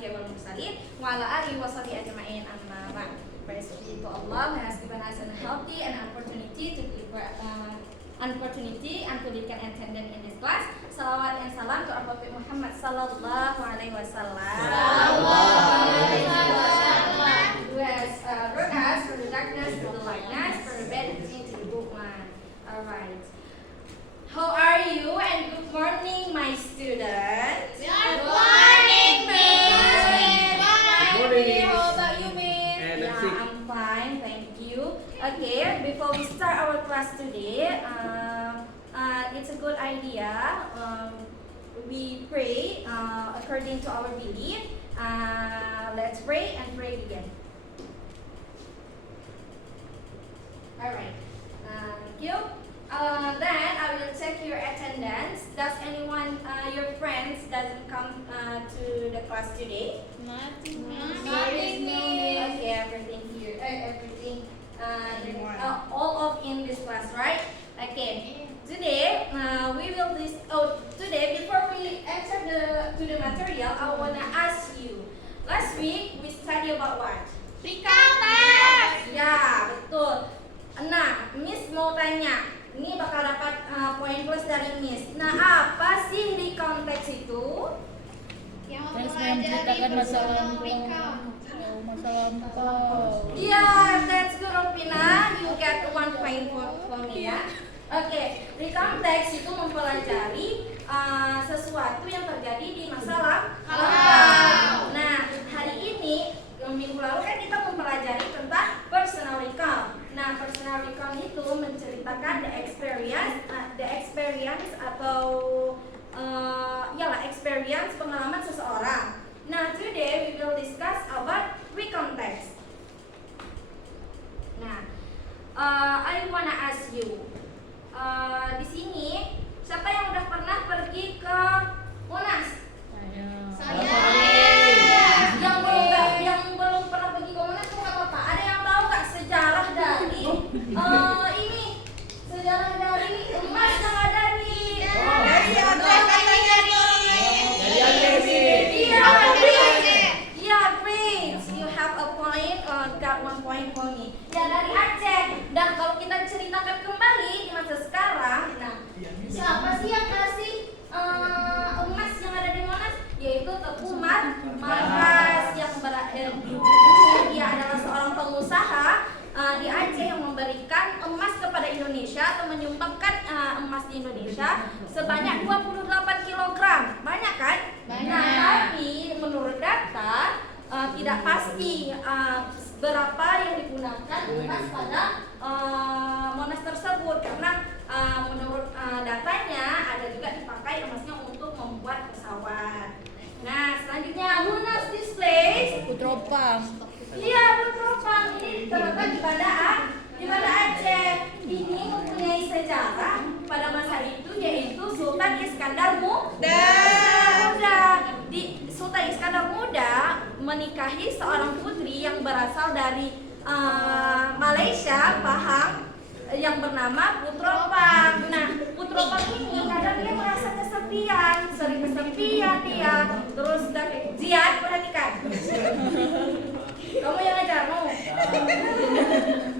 anbiya'i wal mursalin wa ala alihi wa sahbihi ajma'in amma ba'd. Praise be to Allah who has given us a healthy and opportunity to lead and attendant in this class. Salawat and salam to our Prophet Muhammad sallallahu alaihi wasallam. Who has brought us from the darkness to the lightness, from the bad thing to the good one. Alright. How are you and good morning my students? Good morning, Miss. Good morning. How about you, Miss? And Yeah, I'm fine, thank you. Okay, before we start our class today, it's a good idea. We pray according to our belief. Let's pray and pray again. Alright, thank you. Then I will check your attendance. Does anyone, your friends, doesn't come to the class today? Nothing, Okay, everything here, everything, all of in this class, right? Okay. Today, we will today before we enter to the material, I wanna ask you. Last week we study about what? Recount test. Ya, betul. Nah, Miss mau tanya. Ini bakal dapat poin plus dari Miss. Nah, apa sih recount text itu? Yang Tes menceritakan masa lampau. Yeah, that's good, Opina. You get 1 point for me ya. Oke, recount text itu mempelajari sesuatu yang terjadi di masa lampau. Nah, hari ini minggu lalu kan kita mempelajari tentang personal recount. Nah, personal recount itu menceritakan the experience atau experience pengalaman seseorang. Nah, today we will discuss about recount text. Nah, I wanna ask you, di sini siapa yang udah pernah pergi ke Monas? Yang belum pernah pergi ke Monas tuh nggak apa-apa. Ada yang tahu nggak sejarah dari sejarah dari emas yang ada di Prince. You have a point, got 1 point for me. Ya, dari Aceh. Dan kalau kita ceritakan kembali di masa sekarang, nah siapa sih yang kasih emas yang ada di Monas? Yaitu Teguh Margas yang dia adalah seorang pengusaha di Aceh yang memberikan emas kepada Indonesia atau menyumbangkan emas di Indonesia sebanyak 28 kg. Banyak kan? Banyak. Nah, tapi menurut data tidak pasti berapa yang digunakan emas pada Monas tersebut karena menurut datanya ada juga dipakai emasnya untuk membuat pesawat. Nah, selanjutnya who knows this place? Putropang. Iya, Putropang ini terletak di Banda Aceh. Ini mempunyai sejarah pada masa itu yaitu Sultan Iskandar Muda. Sultan Iskandar Muda menikahi seorang putri yang berasal dari Malaysia, Pahang, yang bernama Putropang. Nah, Putropang ini kadang dia merasa kesepian, sering kesepian dia. Terus Ziad, perhatikan. Kamu yang ajar, mau?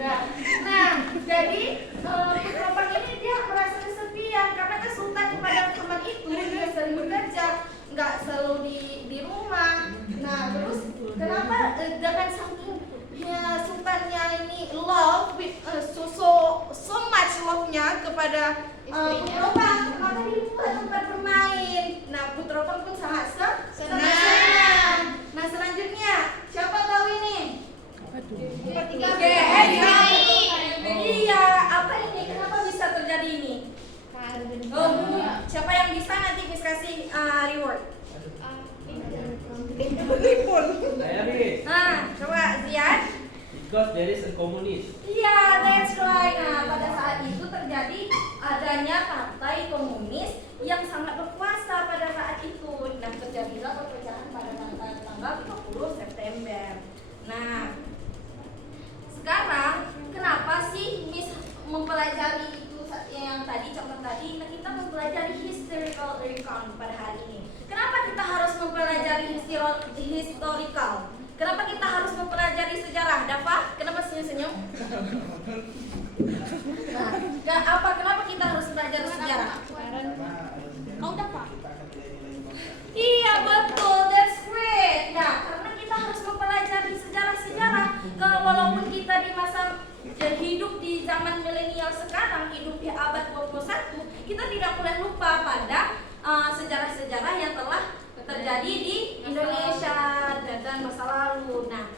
Nah, jadi Putropang ini dia merasa kesepian karena kesultan pada zaman itu dia sering bekerja, nggak selalu di rumah. Nah, terus kenapa dengan saking sultannya ini love with so much love-nya kepada Putropang, maka dibuat tempat bermain. Nah, Putropang pun sangat senang. Nah, selanjutnya siapa tahu ini? Iya, apa ini? Kenapa bisa terjadi ini? Siapa yang bisa nanti Miss kasih reward? Saya Miss. Nah, coba Ziad. Because there is a communist. Iya, that's right. Nah, pada saat itu terjadi adanya partai komunis yang sangat berkuasa pada saat itu. Nah, terjadilah perpecahan pada tanggal 30 September. Nah, sekarang kenapa sih Miss mempelajari itu yang tadi contoh tadi? Nah, kita mempelajari historical recount pada hari ini. Kenapa kita harus mempelajari historical historical. Kenapa kita harus mempelajari sejarah, Dava? Kenapa senyum-senyum? Nah, kenapa kita harus belajar sejarah? Kau dapat. Iya betul, that's great. Nah, karena kita harus mempelajari sejarah-sejarah. Kalau walaupun kita di masa hidup di zaman milenial sekarang, hidup di abad 21, kita tidak boleh lupa pada sejarah-sejarah yang telah terjadi di Indonesia dan masa lalu. Nah,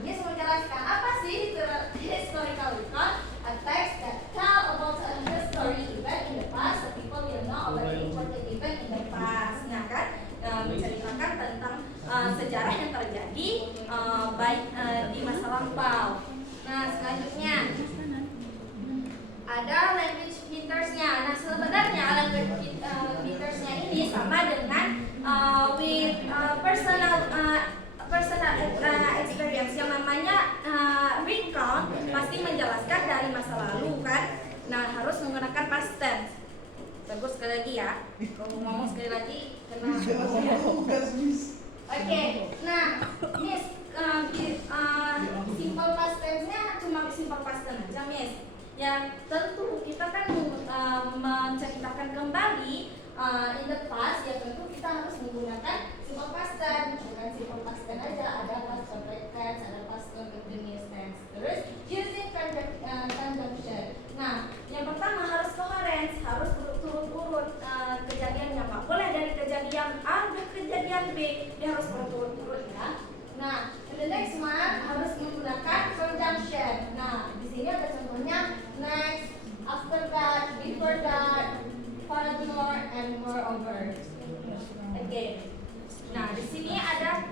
Miss mau jelaskan apa sih historical record? A text that tell about a history event in the past, so people will know about the important event in the past. Nah kan, menceritakan tentang sejarah yang terjadi baik di masa lampau. Nah selanjutnya ada language features-nya. Nah sebenarnya language features-nya ini sama dengan with personal experience yang namanya recount pasti menjelaskan dari masa lalu kan. Nah harus menggunakan past tense. Bagus sekali lagi ya. Kalau ngomong sekali lagi kena. Oke. Nah, Miss simple past tense-nya cuma simple past tense aja, Miss. Ya tentu kita kan menceritakan kembali in the past, ya tentu kita harus menggunakan simple past tense. Bukan simple past tense aja, ada past perfect tense, ada past continuous tense. Terus using conjunction. Nah, yang pertama harus coherence, harus urut-urut kejadiannya. Nggak boleh dari kejadian A ke kejadian B, dia harus urut-urut ya. Nah, the next one harus menggunakan conjunction. Nah, di sini ada contohnya next, after that, before that, furthermore, and moreover. Oke. Nah, di sini ada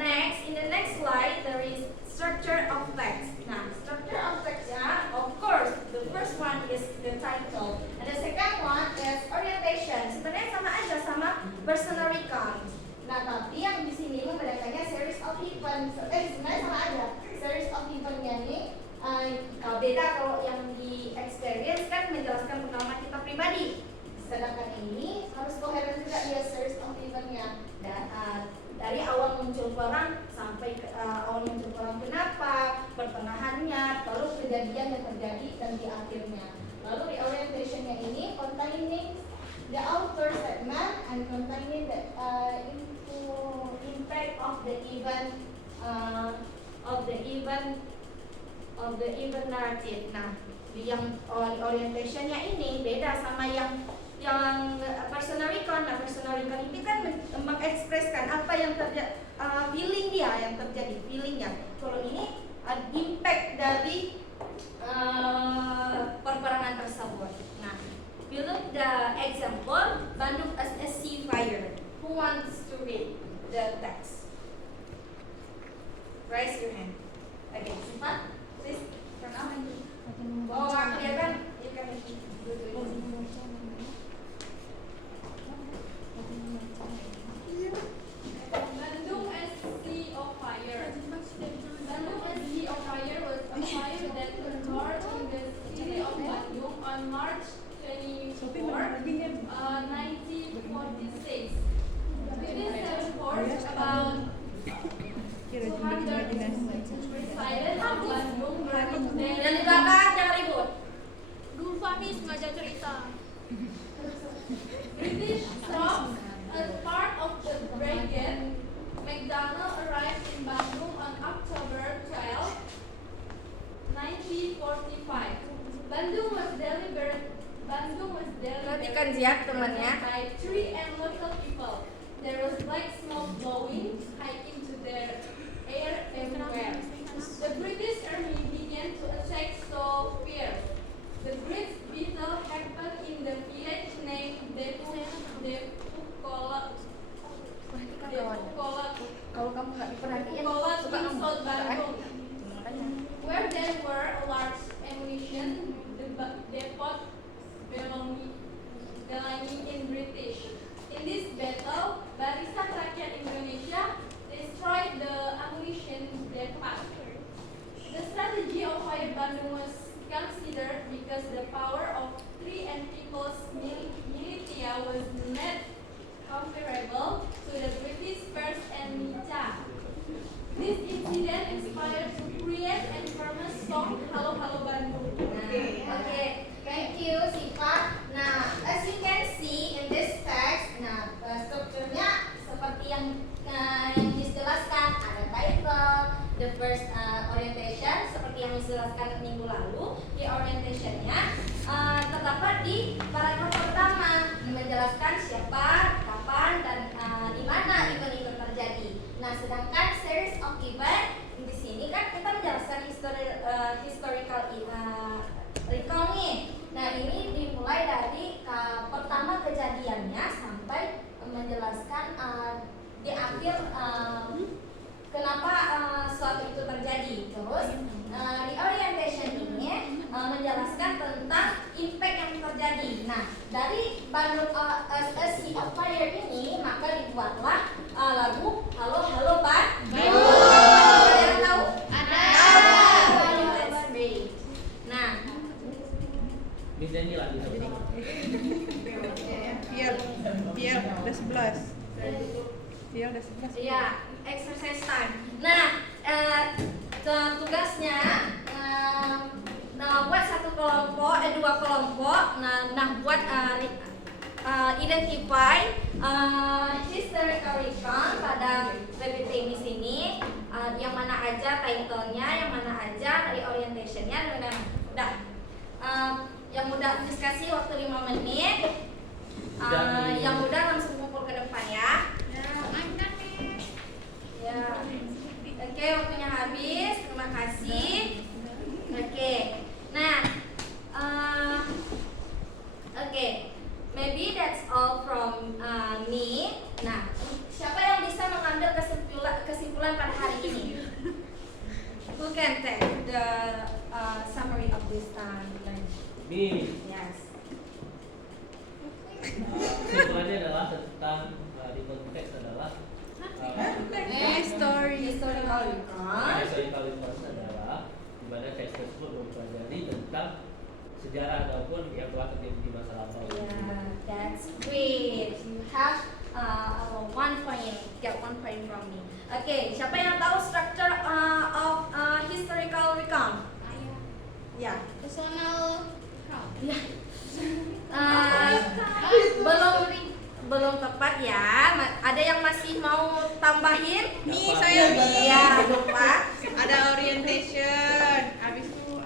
next. In the next slide, there is structure of text. Nah, structure of text ya, of course, the first one is the title, and the second one is orientation. Sebenarnya sama aja sama personal recount. Nah, tapi yang di sini membedakannya series of events. Sebenarnya sama aja. Series of eventnya ini beda. Kalau yang di experience kan menjelaskan pengalaman kita pribadi. Sedangkan ini harus koheren juga dia series of eventnya. Dan dari awal muncul perang sampai awal muncul perang kenapa, pertengahannya, lalu kejadian yang terjadi dan di akhirnya. Lalu di orientationnya ini containing the outer segment and containing the impact of the event narrative. Nah, di yang orientationnya ini beda sama yang personal recount. Nah, personal recount itu kan mengekspreskan apa yang terjadi, feeling dia yang terjadi, feelingnya. Kalau ini impact dari perperangan tersebut. Nah, we look the example Bandung as a sea fire. Who wants to read the text? Raise your hand. Okay, Simpan, please turn on. Oh, kelihatan? You can do it. Bandung as Sea of Fire. Bandung as Sea of Fire was a fire that occurred in the city of Bandung on March 24, 1946. Within 7 forts, about 200 residents of Bandung were Dan di there. belakang jangan ribut. Dulu Fahmi sengaja cerita. British troops, as part of the brigade, McDonald arrived in Bandung on October 12, 1945. Bandung was delivered Perhatikan Ziak temannya. by tree and local people. There was black smoke blowing, hiking to their air everywhere. The British army began to attack so fierce. The great battle happened in the village named Depukola. Kalau kamu nggak diperhatiin, Depukola suka in kamu. South Bandung, Makanya. where there were a large ammunition depot belonging in British. In this battle, Barisan Rakyat Indonesia destroyed the ammunition depot. The strategy of Fire Bandung was considered because the power of tree and people's militia was not comparable to the British First and the first orientation seperti yang dijelaskan minggu lalu. Di orientationnya terdapat di paragraf pertama menjelaskan siapa, kapan, dan di mana event itu terjadi. Nah, sedangkan series of event di sini kan kita menjelaskan historical recall nih. Nah, ini dimulai dari pertama kejadiannya sampai menjelaskan di akhir kenapa suatu itu terjadi. Terus di orientation ini menjelaskan tentang impact yang terjadi. Nah, dari bundle as a sea of fire ini maka dibuatlah lagu Halo Halo Pak. Ada yang tahu? Ada. That's great. Nah, Miss Denny lagi. Biar udah 11. Biar udah 11. iya, exercise time. Nah, tugasnya buat satu kelompok, dua kelompok. Nah buat identify historical recount pada PPT ini sini. Yang mana aja title-nya, yang mana aja dari orientation-nya. Udah. Yang mudah diskusi waktu 5 menit. Yang mudah langsung kumpul ke depan ya. Ya. Oke, waktunya habis. Terima kasih. Oke. Nah, oke. Maybe that's all from me. Nah, siapa yang bisa mengambil kesimpulan pada hari ini? Who can take the summary of this learning? Me. Yes. Kesimpulannya adalah tentang di konteks adalah Historical recall. historical records adalah di mana teks tersebut mempelajari tentang sejarah ataupun yang telah terjadi di masa lampau. Yeah, that's great. You have 1 point, get 1 point from me. Okay, siapa yang tahu structure of historical recount? Ya. Personal Ya. Belum tepat ya. Ada yang masih mau tambahin? Nih saya nih. Ya, lupa. Ada orientation. Habis itu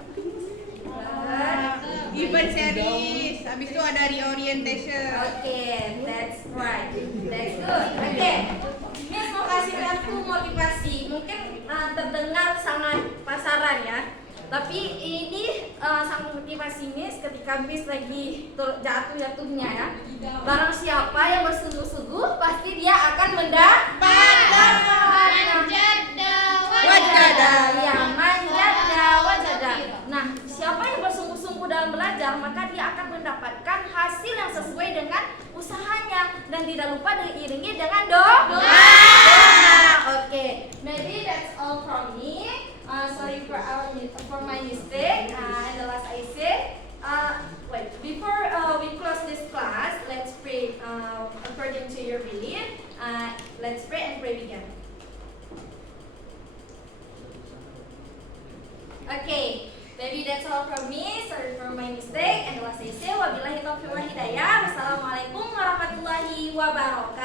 event series. Habis itu ada reorientation. Okay, that's right. That's good. Okay. Miss mau kasih satu motivasi. Mungkin terdengar sangat pasaran ya. Tapi ini sangat motivasi Miss ketika Miss lagi jatuhnya ya. Barang siapa yang bersungguh-sungguh pasti dia akan mendapatkan Wajadah. Ya, manjadah wajadah. Nah, siapa yang bersungguh-sungguh dalam belajar maka dia akan mendapatkan hasil yang sesuai dengan usahanya dan tidak lupa diiringi dengan doa. Okay, maybe that's all from me. Sorry for my mistake. And the last I say, wait, before we close this class, let's pray according to your belief. Let's pray and pray begin. Okay, maybe that's all from me. Sorry for my mistake. And the last I say, wabillahi taufiq wa hidayah. Wassalamualaikum warahmatullahi wabarakatuh.